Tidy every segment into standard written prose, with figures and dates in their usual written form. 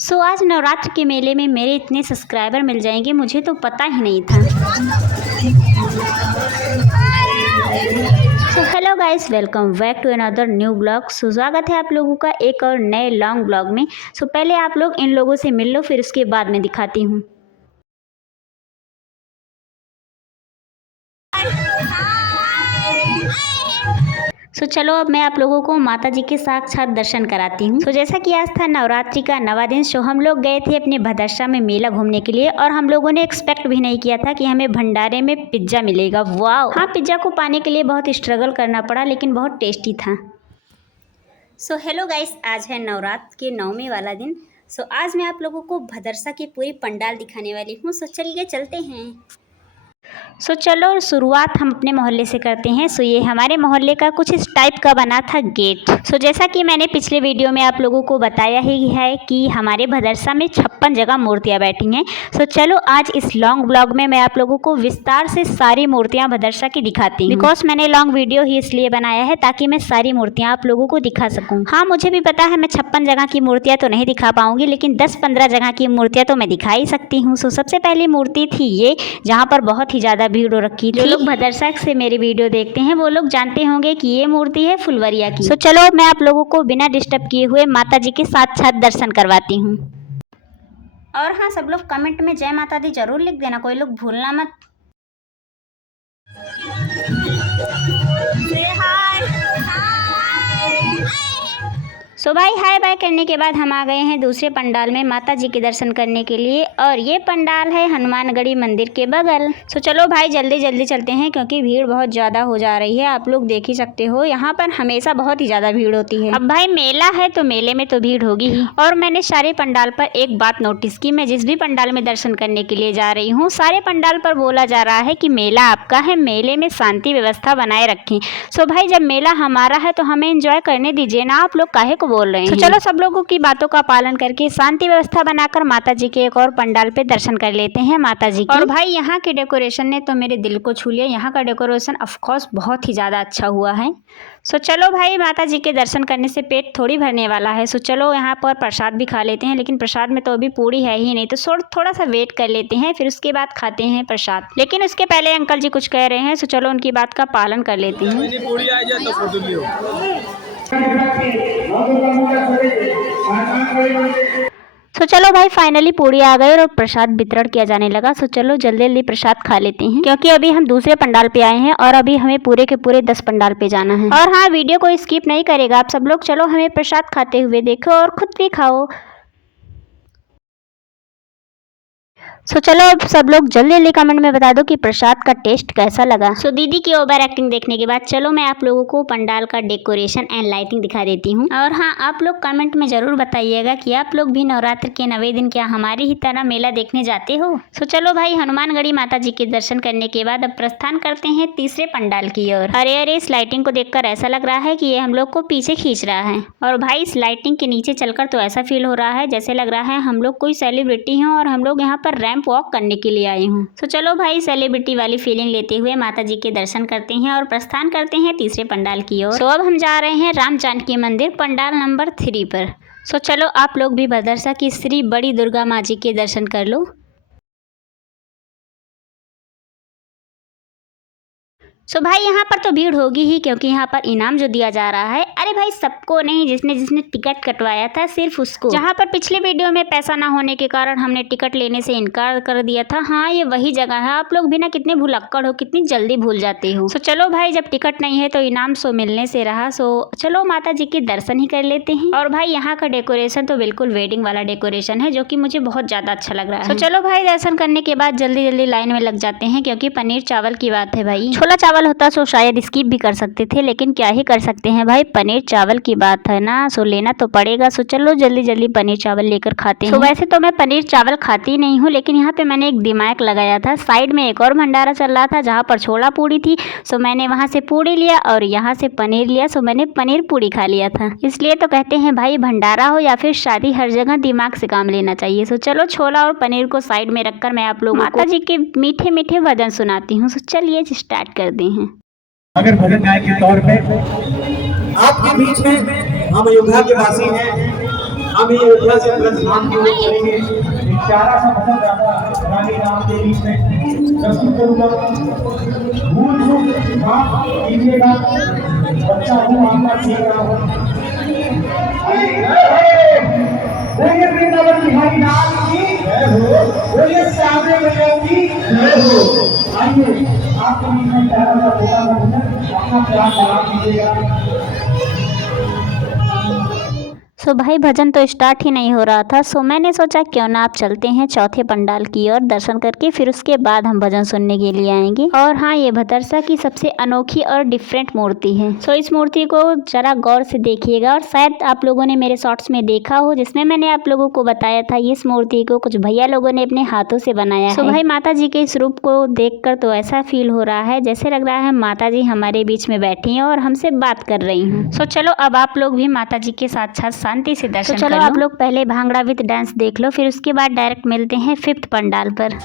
आज नवरात्र के मेले में मेरे इतने सब्सक्राइबर मिल जाएंगे, मुझे तो पता ही नहीं था। Hello guys, welcome back to another new blog. स्वागत है आप लोगों का एक और नए लॉन्ग ब्लॉग में। पहले आप लोग इन लोगों से मिल लो, फिर उसके बाद में दिखाती हूँ। चलो अब मैं आप लोगों को माता जी के साक्षात दर्शन कराती हूँ। जैसा कि आज था नवरात्रि का 9वां दिन, हम लोग गए थे अपने भदरसा में मेला घूमने के लिए और हम लोगों ने एक्सपेक्ट भी नहीं किया था कि हमें भंडारे में पिज्ज़ा मिलेगा। वाह! हाँ, पिज्ज़ा को पाने के लिए बहुत स्ट्रगल करना पड़ा, लेकिन बहुत टेस्टी था। हेलो गाइस, आज है नवरात्र के 9वें वाला दिन। आज मैं आप लोगों को भदरसा की पूरी पंडाल दिखाने वाली हूँ। चलिए चलते हैं। चलो शुरुआत हम अपने मोहल्ले से करते हैं। ये हमारे मोहल्ले का कुछ इस टाइप का बना था गेट। जैसा कि मैंने पिछले वीडियो में आप लोगों को बताया ही है कि हमारे भदरसा में 56 जगह मूर्तियां बैठी हैं। चलो आज इस लॉन्ग ब्लॉग में मैं आप लोगों को विस्तार से सारी मूर्तियां भदरसा की दिखाती हूँ। बिकॉज मैंने लॉन्ग वीडियो ही इसलिए बनाया है ताकि मैं सारी मूर्तियाँ आप लोगों को दिखा सकूँ। हाँ, मुझे भी पता है मैं 56 जगह की मूर्तियाँ तो नहीं दिखा पाऊंगी, लेकिन 10-15 जगह की मूर्तियाँ तो मैं दिखा ही सकती हूँ। सबसे पहली मूर्ति थी ये, जहाँ पर बहुत ही ज़्यादा भीड़ हो रखी थी। जो लोग भदरसा से मेरी वीडियो देखते हैं वो लोग जानते होंगे कि ये मूर्ति है फुलवरिया की। चलो मैं आप लोगों को बिना डिस्टर्ब किए हुए माता जी के साक्षात दर्शन करवाती हूँ। और हाँ, सब लोग कमेंट में जय माता दी जरूर लिख देना, कोई लोग भूलना मत। भाई हाय बाय करने के बाद हम आ गए हैं दूसरे पंडाल में माता जी के दर्शन करने के लिए, और ये पंडाल है हनुमानगढ़ी मंदिर के बगल। चलो भाई जल्दी जल्दी चलते हैं क्योंकि भीड़ बहुत ज़्यादा हो जा रही है। आप लोग देख ही सकते हो यहाँ पर हमेशा बहुत ही ज़्यादा भीड़ होती है। अब भाई मेला है तो मेले में तो भीड़ होगी ही। और मैंने सारे पंडाल पर एक बात नोटिस की, मैं जिस भी पंडाल में दर्शन करने के लिए जा रही हूँ सारे पंडाल पर बोला जा रहा है कि मेला आपका है, मेले में शांति व्यवस्था बनाए रखें। भाई जब मेला हमारा है तो हमें एंजॉय करने दीजिए ना, आप लोग काहे को बोल रहे हैं। चलो सब लोगों की बातों का पालन करके शांति व्यवस्था बनाकर माता जी के एक और पंडाल पे दर्शन कर लेते हैं माता जी की। और भाई यहाँ के डेकोरेशन ने तो मेरे दिल को छू लिया। यहाँ का डेकोरेशन ऑफ कोर्स बहुत ही ज़्यादा अच्छा हुआ है। चलो भाई माता जी के दर्शन करने से पेट थोड़ी भरने वाला है। चलो यहाँ पर प्रसाद भी खा लेते हैं, लेकिन प्रसाद में तो अभी पूरी है ही नहीं, तो थोड़ा सा वेट कर लेते हैं, फिर उसके बाद खाते हैं प्रसाद। लेकिन उसके पहले अंकल जी कुछ कह रहे हैं, चलो उनकी बात का पालन कर लेते हैं। चलो भाई फाइनली पूरी आ गई और प्रसाद वितरण किया जाने लगा। चलो जल्दी जल्दी प्रसाद खा लेते हैं क्योंकि अभी हम दूसरे पंडाल पे आए हैं और अभी हमें पूरे के पूरे 10 पंडाल पे जाना है। और हाँ, वीडियो को स्किप नहीं करेगा आप सब लोग। चलो हमें प्रसाद खाते हुए देखो और खुद भी खाओ। चलो अब सब लोग जल्दी जल्दी कमेंट में बता दो कि प्रसाद का टेस्ट कैसा लगा। दीदी की ओवर एक्टिंग देखने के बाद चलो मैं आप लोगों को पंडाल का डेकोरेशन एंड लाइटिंग दिखा देती हूँ। और हाँ, आप लोग कमेंट में जरूर बताइएगा कि आप लोग भी नवरात्र के 9वें दिन क्या हमारी ही तरह मेला देखने जाते हो। चलो भाई हनुमानगढ़ी माता जी के दर्शन करने के बाद अब प्रस्थान करते हैं तीसरे पंडाल की ओर। अरे अरे, इस लाइटिंग को देखकर ऐसा लग रहा है कि ये हम लोग को पीछे खींच रहा है। और भाई इस लाइटिंग के नीचे चलकर तो ऐसा फील हो रहा है जैसे लग रहा है हम लोग कोई सेलिब्रिटी हैं और हम लोग यहाँ पर रैंप वॉक करने के लिए आए हूँ। चलो भाई सेलिब्रिटी वाली फीलिंग लेते हुए माता जी के दर्शन करते हैं और प्रस्थान करते हैं तीसरे पंडाल की ओर। अब हम जा रहे हैं राम जानकी मंदिर पंडाल नंबर 3 पर। चलो आप लोग भी भदरसा की श्री बड़ी दुर्गा माँ जी के दर्शन कर लो। भाई यहाँ पर तो भीड़ होगी ही क्योंकि यहाँ पर इनाम जो दिया जा रहा है, अरे भाई सबको नहीं, जिसने जिसने टिकट कटवाया था सिर्फ उसको। जहाँ पर पिछले वीडियो में पैसा ना होने के कारण हमने टिकट लेने से इनकार कर दिया था। हाँ, ये वही जगह है। आप लोग भी ना कितने भुलक्कड़ हो, कितनी जल्दी भूल जाते हो। चलो भाई जब टिकट नहीं है तो इनाम मिलने से रहा। चलो माता जी के दर्शन ही कर लेते हैं। और भाई यहाँ का डेकोरेशन तो बिल्कुल वेडिंग वाला डेकोरेशन है जो कि मुझे बहुत ज्यादा अच्छा लग रहा है। चलो भाई दर्शन करने के बाद जल्दी जल्दी लाइन में लग जाते हैं क्योंकि पनीर चावल की बात है भाई। छोला चावल होता तो शायद स्किप भी कर सकते थे, लेकिन क्या ही कर सकते हैं भाई, पनीर चावल की बात है ना, लेना तो पड़ेगा। चलो जल्दी जल्दी पनीर चावल लेकर खाते हैं। वैसे तो मैं पनीर चावल खाती नहीं हूँ, लेकिन यहाँ पे मैंने एक दिमाग लगाया था। साइड में एक और भंडारा चल रहा था जहाँ पर छोला पूड़ी थी। मैंने वहाँ से पूड़ी लिया और यहाँ से पनीर लिया। मैंने पनीर पूड़ी खा लिया था। इसलिए तो कहते हैं भाई भंडारा हो या फिर शादी, हर जगह दिमाग से काम लेना चाहिए। चलो छोला और पनीर को साइड में रखकर मैं आप लोगों को माता जी के मीठे मीठे भजन सुनाती हूँ। चलिए स्टार्ट करते हैं। अगर भजन गायक के तौर पे आपके बीच में हम अयोध्या के वासी हैं, हम अयोध्या से प्रस्थान की ओर करेंगे। एक प्यारा सा भजन राधा रानी नाम के बीच में प्रस्तुत करूंगा। भूल चूक माफ कीजिएगा, बच्चा हूँ आपका सीख रहा हूँ। बोलिए वृंदावन बिहारी लाल की जय हो, बोलिए श्यामे बलिया की जय हो। आइए आपके बीच में प्यारा सा छोटा सा भजन अपना प्यार बढ़ा दीजिएगा। सो भाई भजन तो स्टार्ट ही नहीं हो रहा था, सो मैंने सोचा क्यों ना आप चलते हैं चौथे पंडाल की ओर दर्शन करके, फिर उसके बाद हम भजन सुनने के लिए आएंगे। और हाँ, ये भदरसा की सबसे अनोखी और डिफरेंट मूर्ति है। सो इस मूर्ति को जरा गौर से देखिएगा, और शायद आप लोगों ने मेरे शॉर्ट्स में देखा हो जिसमें मैंने आप लोगों को बताया था इस मूर्ति को कुछ भैया लोगों ने अपने हाथों से बनाया है। सो भाई माता जी के इस रूप को देख कर तो ऐसा फील हो रहा है जैसे लग रहा है माता जी हमारे बीच में बैठी हैं और हमसे बात कर रही हूँ। सो चलो अब आप लोग भी माता जी के साथ साथ शांति से दर्शन करो। चलो आप लोग पहले भांगड़ा विद डांस देख लो, फिर उसके बाद डायरेक्ट मिलते हैं 5th पंडाल पर।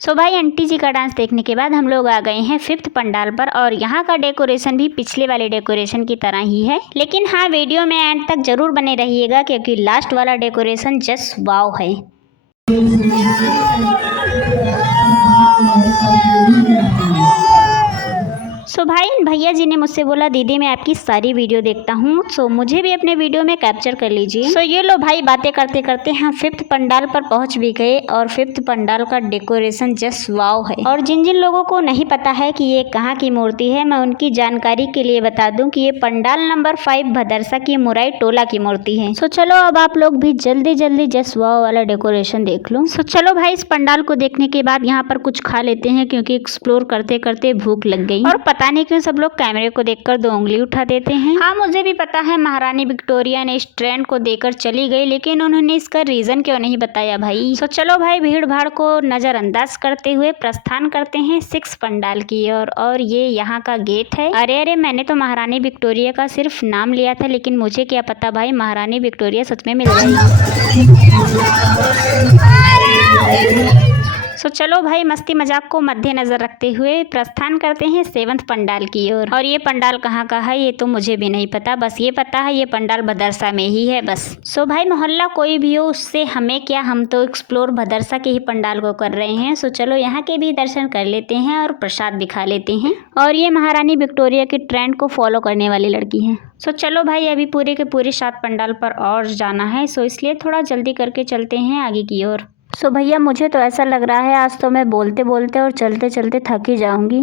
सो भाई आंटी जी का डांस देखने के बाद हम लोग आ गए हैं 5th पंडाल पर, और यहाँ का डेकोरेशन भी पिछले वाले डेकोरेशन की तरह ही है। लेकिन हाँ, वीडियो में एंड तक जरूर बने रहिएगा क्योंकि लास्ट वाला डेकोरेशन जस्ट वाव है। सो भाई भैया जी ने मुझसे बोला दीदी मैं आपकी सारी वीडियो देखता हूँ, सो मुझे भी अपने वीडियो में कैप्चर कर लीजिए। सो ये लो भाई, बातें करते करते हम 5th पंडाल पर पहुँच भी गए, और 5th पंडाल का डेकोरेशन जस्ट वाव है। और जिन जिन लोगों को नहीं पता है कि ये कहाँ की मूर्ति है, मैं उनकी जानकारी के लिए बता दूं कि ये पंडाल नंबर 5 भदरसा की मुराई टोला की मूर्ति है। सो चलो अब आप लोग भी जल्दी जल्दी जस्ट वाव वाला डेकोरेशन देख लो। सो चलो भाई, इस पंडाल को देखने के बाद यहाँ पर कुछ खा लेते हैं क्योंकि एक्सप्लोर करते करते भूख लग गई। और पता नहीं क्यों सब लोग कैमरे को देखकर 2 उंगली उठा देते हैं। हाँ, मुझे भी पता है महारानी विक्टोरिया ने इस ट्रेन को देकर चली गई, लेकिन उन्होंने इसका रीजन क्यों नहीं बताया भाई। तो चलो भाई, भीड़ भाड़ को नजरअंदाज करते हुए प्रस्थान करते हैं 6 पंडाल की ओर, और ये यहाँ का गेट है। अरे अरे, मैंने तो महारानी विक्टोरिया का सिर्फ नाम लिया था, लेकिन मुझे क्या पता भाई महारानी विक्टोरिया सच में मिल रही है। सो चलो भाई, मस्ती मजाक को मद्देनजर रखते हुए प्रस्थान करते हैं 7th पंडाल की ओर। और ये पंडाल कहाँ का है ये तो मुझे भी नहीं पता, बस ये पता है ये पंडाल भदरसा में ही है बस। सो भाई, मोहल्ला कोई भी हो उससे हमें क्या, हम तो एक्सप्लोर भदरसा के ही पंडाल को कर रहे हैं। सो चलो यहाँ के भी दर्शन कर लेते हैं और प्रसाद भी खा लेते हैं। और ये महारानी विक्टोरिया की ट्रेंड को फॉलो करने वाली लड़की है। सो चलो भाई, अभी पूरे के पूरे 7 पंडाल पर और जाना है, सो इसलिए थोड़ा जल्दी करके चलते हैं आगे की ओर। सो भैया, मुझे तो ऐसा लग रहा है आज तो मैं बोलते बोलते और चलते चलते थक ही जाऊंगी,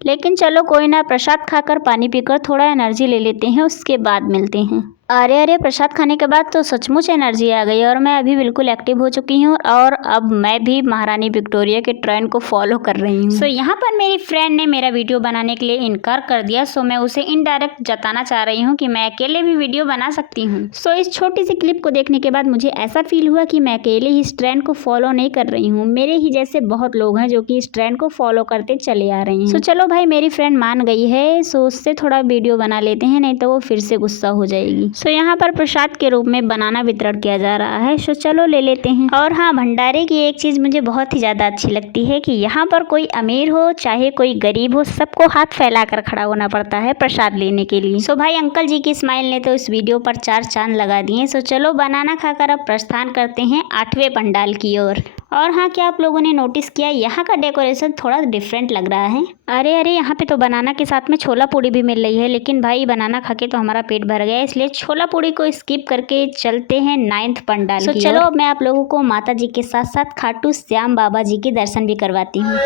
लेकिन चलो कोई ना, प्रसाद खाकर पानी पीकर थोड़ा एनर्जी ले लेते हैं, उसके बाद मिलते हैं। अरे अरे, प्रसाद खाने के बाद तो सचमुच एनर्जी आ गई और मैं अभी बिल्कुल एक्टिव हो चुकी हूँ, और अब मैं भी महारानी विक्टोरिया के ट्रेंड को फॉलो कर रही हूँ। सो यहाँ पर मेरी फ्रेंड ने मेरा वीडियो बनाने के लिए इनकार कर दिया, सो मैं उसे इनडायरेक्ट जताना चाह रही हूँ कि मैं अकेले भी वीडियो बना सकती हूँ। सो इस छोटी सी क्लिप को देखने के बाद मुझे ऐसा फील हुआ कि मैं अकेले ही इस ट्रेंड को फॉलो नहीं कर रही हूँ, मेरे ही जैसे बहुत लोग हैं जो कि इस ट्रेंड को फॉलो करते चले आ रहे हैं। सो चलो भाई, मेरी फ्रेंड मान गई है, सो उससे थोड़ा वीडियो बना लेते हैं, नहीं तो वो फिर से गुस्सा हो जाएगी। सो यहाँ पर प्रसाद के रूप में बनाना वितरण किया जा रहा है, सो चलो ले लेते हैं। और हाँ, भंडारे की एक चीज मुझे बहुत ही ज्यादा अच्छी लगती है कि यहाँ पर कोई अमीर हो चाहे कोई गरीब हो, सबको हाथ फैलाकर खड़ा होना पड़ता है प्रसाद लेने के लिए। सो भाई, अंकल जी की स्माइल ने तो इस वीडियो पर 4 चांद लगा दिए। सो चलो बनाना खाकर अब प्रस्थान करते हैं 8वें पंडाल की ओर। और हाँ, क्या आप लोगों ने नोटिस किया यहाँ का डेकोरेशन थोड़ा डिफरेंट लग रहा है। अरे अरे, यहाँ पे तो बनाना के साथ में छोला पूड़ी भी मिल रही है, लेकिन भाई बनाना खा के तो हमारा पेट भर गया, इसलिए छोला पूड़ी को स्किप करके चलते हैं 9th पंडाल की ओर। चलो अब मैं आप लोगों को माता जी के साथ साथ खाटू श्याम बाबा जी के दर्शन भी करवाती हूँ।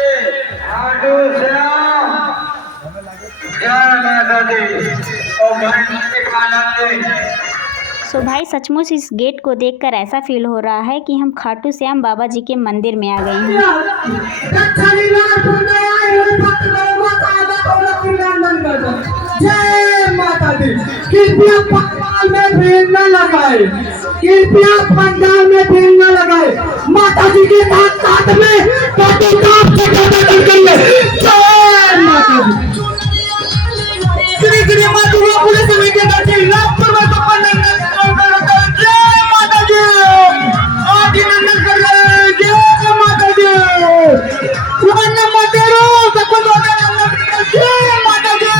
सो भाई, सचमुच इस गेट को देखकर ऐसा फील हो रहा है कि हम खाटू श्याम बाबा जी के मंदिर में आ गए हैं। जय माता दी। पंडाल में भीड़ न लगाए, कृपया पंडाल में भीड़ न लगाए। माता जी के साथ में फोटोग्राफ से फोटो करिए। जय माता दी। श्री श्री माता पुलिस समिति दर्शी रामपुर में जय माता जी। अभिनंदन कर रहे, जय माता जी। जय माता जी।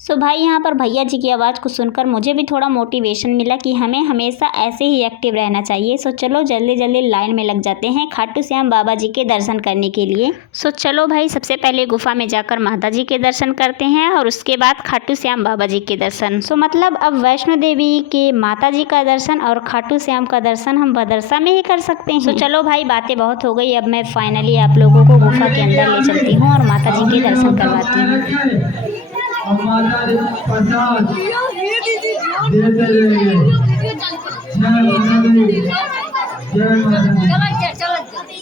सो भाई यहाँ पर भैया जी की आवाज़ को सुनकर मुझे भी थोड़ा मोटिवेशन मिला कि हमें हमेशा ऐसे ही एक्टिव रहना चाहिए। सो चलो जल्दी जल्दी लाइन में लग जाते हैं खाटू श्याम बाबा जी के दर्शन करने के लिए। सो चलो भाई सबसे पहले गुफा में जाकर माता जी के दर्शन करते हैं और उसके बाद खाटू श्याम बाबा जी के दर्शन। सो मतलब अब वैष्णो देवी के माता जी का दर्शन और खाटू श्याम का दर्शन हम भदरसा में ही कर सकते हैं। सो चलो भाई बातें बहुत हो गई, अब मैं फाइनली आप लोगों को गुफा के अंदर ले चलती हूँ और माता जी के दर्शन करवाती हूँ। माता जी प्रसाद देते रहेंगे। जय माता दी, जय माता दी।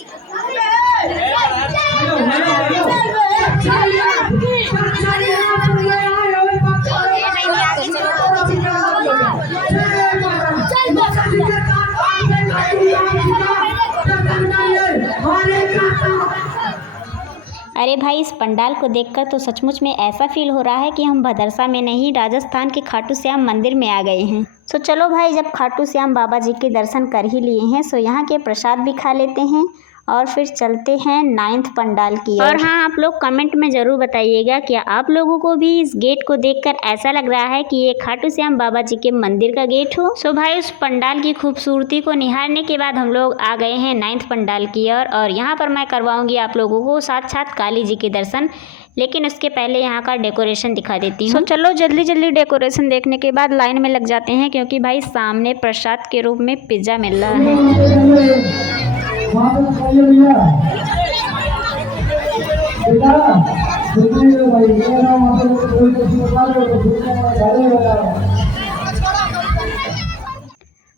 अरे भाई इस पंडाल को देखकर तो सचमुच में ऐसा फील हो रहा है कि हम भदरसा में नहीं राजस्थान के खाटू श्याम मंदिर में आ गए हैं। सो चलो भाई जब खाटू श्याम बाबा जी के दर्शन कर ही लिए हैं सो यहाँ के प्रसाद भी खा लेते हैं और फिर चलते हैं 9th पंडाल की और हाँ आप लोग कमेंट में ज़रूर बताइएगा कि आप लोगों को भी इस गेट को देखकर ऐसा लग रहा है कि ये खाटू श्याम बाबा जी के मंदिर का गेट हो। सो भाई उस पंडाल की खूबसूरती को निहारने के बाद हम लोग आ गए हैं 9th पंडाल की ओर और यहाँ पर मैं करवाऊँगी आप लोगों को साथ साथ काली जी के दर्शन, लेकिन उसके पहले यहाँ का डेकोरेशन दिखा देती हूँ। चलो जल्दी जल्दी डेकोरेशन देखने के बाद लाइन में लग जाते हैं क्योंकि भाई सामने प्रसाद के रूप में पिज्ज़ा मिल रहा है।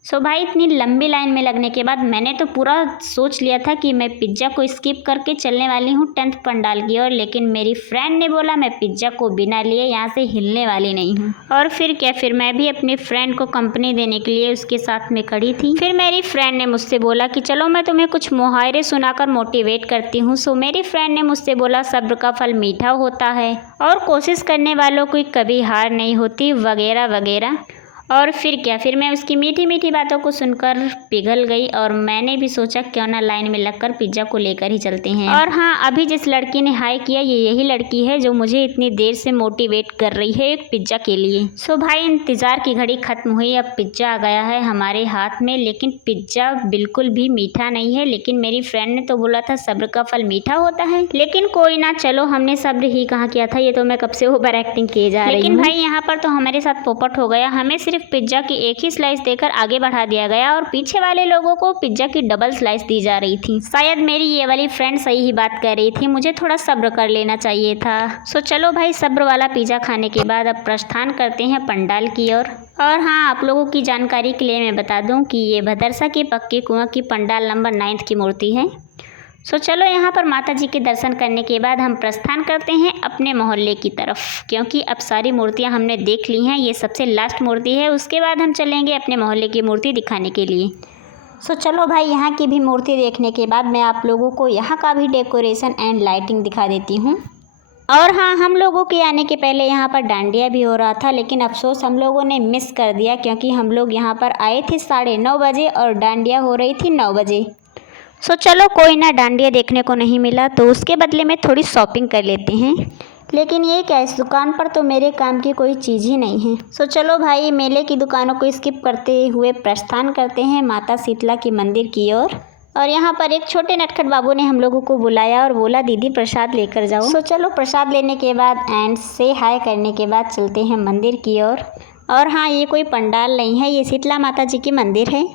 सो भाई इतनी लंबी लाइन में लगने के बाद मैंने तो पूरा सोच लिया था कि मैं पिज्ज़ा को स्किप करके चलने वाली हूँ 10th पंडाल की ओर, लेकिन मेरी फ्रेंड ने बोला मैं पिज्ज़ा को बिना लिए यहाँ से हिलने वाली नहीं हूँ। और फिर क्या, फिर मैं भी अपनी फ्रेंड को कंपनी देने के लिए उसके साथ में खड़ी थी। फिर मेरी फ्रेंड ने मुझसे बोला कि चलो मैं तुम्हें कुछ मुहावरे सुनाकर मोटिवेट करती हूँ। सो मेरी फ्रेंड ने मुझसे बोला सब्र का फल मीठा होता है और कोशिश करने वालों की कभी हार नहीं होती वगैरह वगैरह। और फिर क्या, फिर मैं उसकी मीठी मीठी बातों को सुनकर पिघल गई और मैंने भी सोचा क्यों ना लाइन में लगकर पिज्ज़ा को लेकर ही चलते हैं। और हाँ अभी जिस लड़की ने हाई किया ये यही लड़की है जो मुझे इतनी देर से मोटिवेट कर रही है एक पिज्ज़ा के लिए। सो भाई इंतज़ार की घड़ी खत्म हुई, अब पिज्ज़ा आ गया है हमारे हाथ में, लेकिन पिज्ज़ा बिल्कुल भी मीठा नहीं है। लेकिन मेरी फ्रेंड ने तो बोला था सब्र का फल मीठा होता है, लेकिन कोई ना, चलो हमने सब्र ही कहाँ किया था, ये तो मैं कब से ओवर एक्टिंग किए जा रही हूँ। लेकिन भाई यहाँ पर तो हमारे साथ पोपट हो गया, हमें सिर्फ पिज्ज़ा की एक ही स्लाइस देकर आगे बढ़ा दिया गया और पीछे वाले लोगों को पिज्ज़ा की डबल स्लाइस दी जा रही थी। शायद मेरी ये वाली फ्रेंड सही ही बात कर रही थी, मुझे थोड़ा सब्र कर लेना चाहिए था। सो चलो भाई सब्र वाला पिज्ज़ा खाने के बाद अब प्रस्थान करते हैं पंडाल की ओर। और हाँ आप लोगों की जानकारी के लिए मैं बता दूं कि ये भदरसा के पक्के कुआं की पंडाल नंबर 9 की मूर्ति है। सो चलो यहाँ पर माता जी के दर्शन करने के बाद हम प्रस्थान करते हैं अपने मोहल्ले की तरफ, क्योंकि अब सारी मूर्तियाँ हमने देख ली हैं, ये सबसे लास्ट मूर्ति है, उसके बाद हम चलेंगे अपने मोहल्ले की मूर्ति दिखाने के लिए। सो चलो भाई यहाँ की भी मूर्ति देखने के बाद मैं आप लोगों को यहाँ का भी डेकोरेशन एंड लाइटिंग दिखा देती हूँ। और हाँ हम लोगों के आने के पहले यहाँ पर डांडिया भी हो रहा था, लेकिन अफसोस हम लोगों ने मिस कर दिया क्योंकि हम लोग यहाँ पर आए थे 9:30 बजे और डांडिया हो रही थी 9 बजे। सो चलो कोई ना, डांडिया देखने को नहीं मिला तो उसके बदले में थोड़ी शॉपिंग कर लेते हैं। लेकिन ये क्या, इस दुकान पर तो मेरे काम की कोई चीज़ ही नहीं है। सो चलो भाई मेले की दुकानों को स्किप करते हुए प्रस्थान करते हैं माता शीतला के मंदिर की ओर। और यहाँ पर एक छोटे नटखट बाबू ने हम लोगों को बुलाया और बोला दीदी प्रसाद लेकर जाओ। सो चलो प्रसाद लेने के बाद एंड से हाय करने के बाद चलते हैं मंदिर की ओर। और हाँ ये कोई पंडाल नहीं है, ये शीतला माता जी की मंदिर है।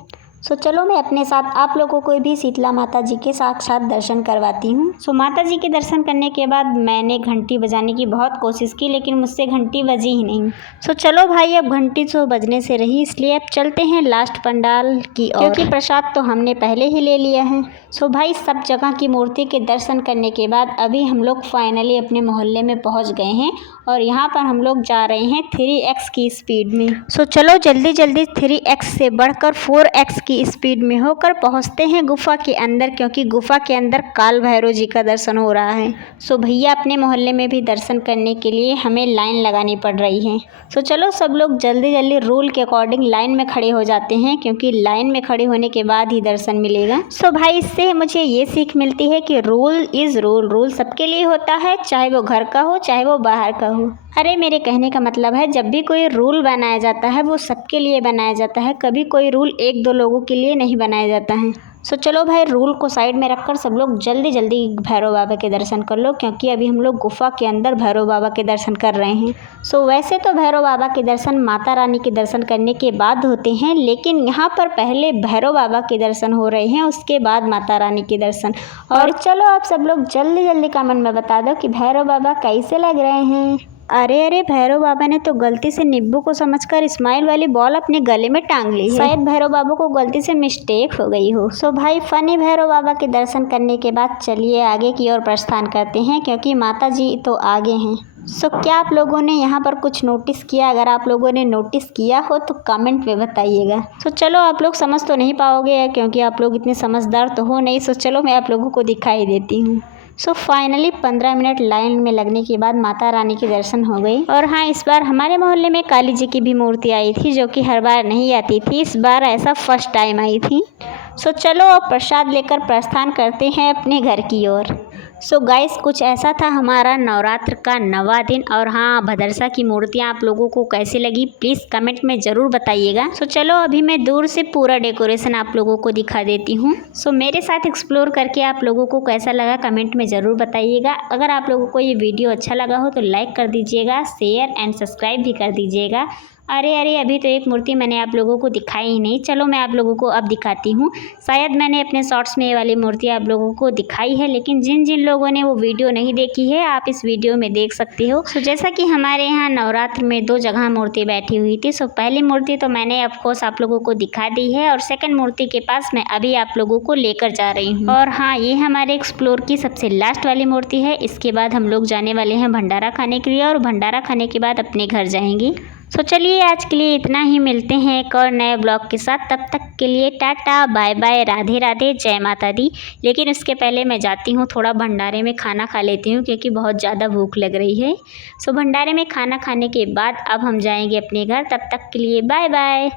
सो चलो मैं अपने साथ आप लोगों को भी शीतला माता जी के साक्षात दर्शन करवाती हूँ। सो माता जी के दर्शन करने के बाद मैंने घंटी बजाने की बहुत कोशिश की, लेकिन मुझसे घंटी बजी ही नहीं। सो चलो भाई अब घंटी तो बजने से रही, इसलिए अब चलते हैं लास्ट पंडाल की ओर, क्योंकि प्रसाद तो हमने पहले ही ले लिया है। सो भाई सब जगह की मूर्ति के दर्शन करने के बाद अभी हम लोग फाइनली अपने मोहल्ले में पहुँच गए हैं और यहाँ पर हम लोग जा रहे हैं 3x की स्पीड में। सो चलो जल्दी जल्दी 3x से बढ़कर 4x की स्पीड में होकर पहुँचते हैं गुफा के अंदर, क्योंकि गुफा के अंदर काल भैरव जी का दर्शन हो रहा है। सो भैया अपने मोहल्ले में भी दर्शन करने के लिए हमें लाइन लगानी पड़ रही है। सो चलो सब लोग जल्दी जल्दी रूल के अकॉर्डिंग लाइन में खड़े हो जाते हैं, क्योंकि लाइन में खड़े होने के बाद ही दर्शन मिलेगा। सो भाई इससे मुझे ये सीख मिलती है कि रूल इज़ रूल, रूल सबके लिए होता है, चाहे वो घर का हो चाहे वो बाहर का हो। अरे मेरे कहने का मतलब है जब भी कोई रूल बनाया जाता है वो सबके लिए बनाया जाता है, कभी कोई रूल एक दो लोगों के लिए नहीं बनाया जाता है। सो चलो भाई रूल को साइड में रखकर सब लोग जल्दी जल्दी भैरव बाबा के दर्शन कर लो, क्योंकि अभी हम लोग गुफा के अंदर भैरव बाबा के दर्शन कर रहे हैं। सो वैसे तो भैरव बाबा के दर्शन माता रानी के दर्शन करने के बाद होते हैं, लेकिन यहाँ पर पहले भैरव बाबा के दर्शन हो रहे हैं, उसके बाद माता रानी के दर्शन। और चलो आप सब लोग जल्दी जल्दी कमेंट में बता दो कि भैरव बाबा कैसे लग रहे हैं। अरे भैरव बाबा ने तो गलती से नींबू को समझकर स्माइल वाली बॉल अपने गले में टांग ली है। शायद भैरव बाबा को गलती से मिस्टेक हो गई हो। सो भाई फनी भैरव बाबा के दर्शन करने के बाद चलिए आगे की ओर प्रस्थान करते हैं, क्योंकि माता जी तो आगे हैं। सो क्या आप लोगों ने यहाँ पर कुछ नोटिस किया? अगर आप लोगों ने नोटिस किया हो तो कमेंट में बताइएगा। सो चलो आप लोग समझ तो नहीं पाओगे, क्योंकि आप लोग इतने समझदार तो हो नहीं। सो चलो मैं आप लोगों को दिखाई देती हूँ। सो फाइनली 15 मिनट लाइन में लगने के बाद माता रानी के दर्शन हो गए। और हाँ, इस बार हमारे मोहल्ले में काली जी की भी मूर्ति आई थी, जो कि हर बार नहीं आती थी, इस बार ऐसा फर्स्ट टाइम आई थी। सो चलो अब प्रसाद लेकर प्रस्थान करते हैं अपने घर की ओर। सो गाइस कुछ ऐसा था हमारा नवरात्र का 9वां दिन। और हाँ, भदरसा की मूर्तियाँ आप लोगों को कैसी लगी प्लीज़ कमेंट में ज़रूर बताइएगा। सो चलो अभी मैं दूर से पूरा डेकोरेशन आप लोगों को दिखा देती हूँ। सो मेरे साथ एक्सप्लोर करके आप लोगों को कैसा लगा कमेंट में ज़रूर बताइएगा। अगर आप लोगों को ये वीडियो अच्छा लगा हो तो लाइक कर दीजिएगा, शेयर एंड सब्सक्राइब भी कर दीजिएगा। अरे अभी तो एक मूर्ति मैंने आप लोगों को दिखाई ही नहीं, चलो मैं आप लोगों को अब दिखाती हूँ। शायद मैंने अपने शॉर्ट्स में ये वाली मूर्ति आप लोगों को दिखाई है, लेकिन जिन जिन लोगों ने वो वीडियो नहीं देखी है आप इस वीडियो में देख सकते हो। सो जैसा कि हमारे यहाँ नवरात्र में 2 जगह मूर्ति बैठी हुई थी। सो पहली मूर्ति तो मैंने ऑफकोर्स आप लोगों को दिखा दी है, और सेकंड मूर्ति के पास मैं अभी आप लोगों को लेकर जा रही हूँ। और हाँ, ये हमारे एक्सप्लोर की सबसे लास्ट वाली मूर्ति है। इसके बाद हम लोग जाने वाले हैं भंडारा खाने के लिए, और भंडारा खाने के बाद अपने घर जाएंगे। सो चलिए आज के लिए इतना ही, मिलते हैं एक और नए ब्लॉग के साथ। तब तक के लिए tata bye bye, Radhe Radhe, जय माता दी। लेकिन उसके पहले मैं जाती हूँ थोड़ा भंडारे में खाना खा लेती हूँ, क्योंकि बहुत ज़्यादा भूख लग रही है। सो भंडारे में खाना खाने के बाद अब हम जाएंगे अपने घर। तब तक के लिए बाय बाय।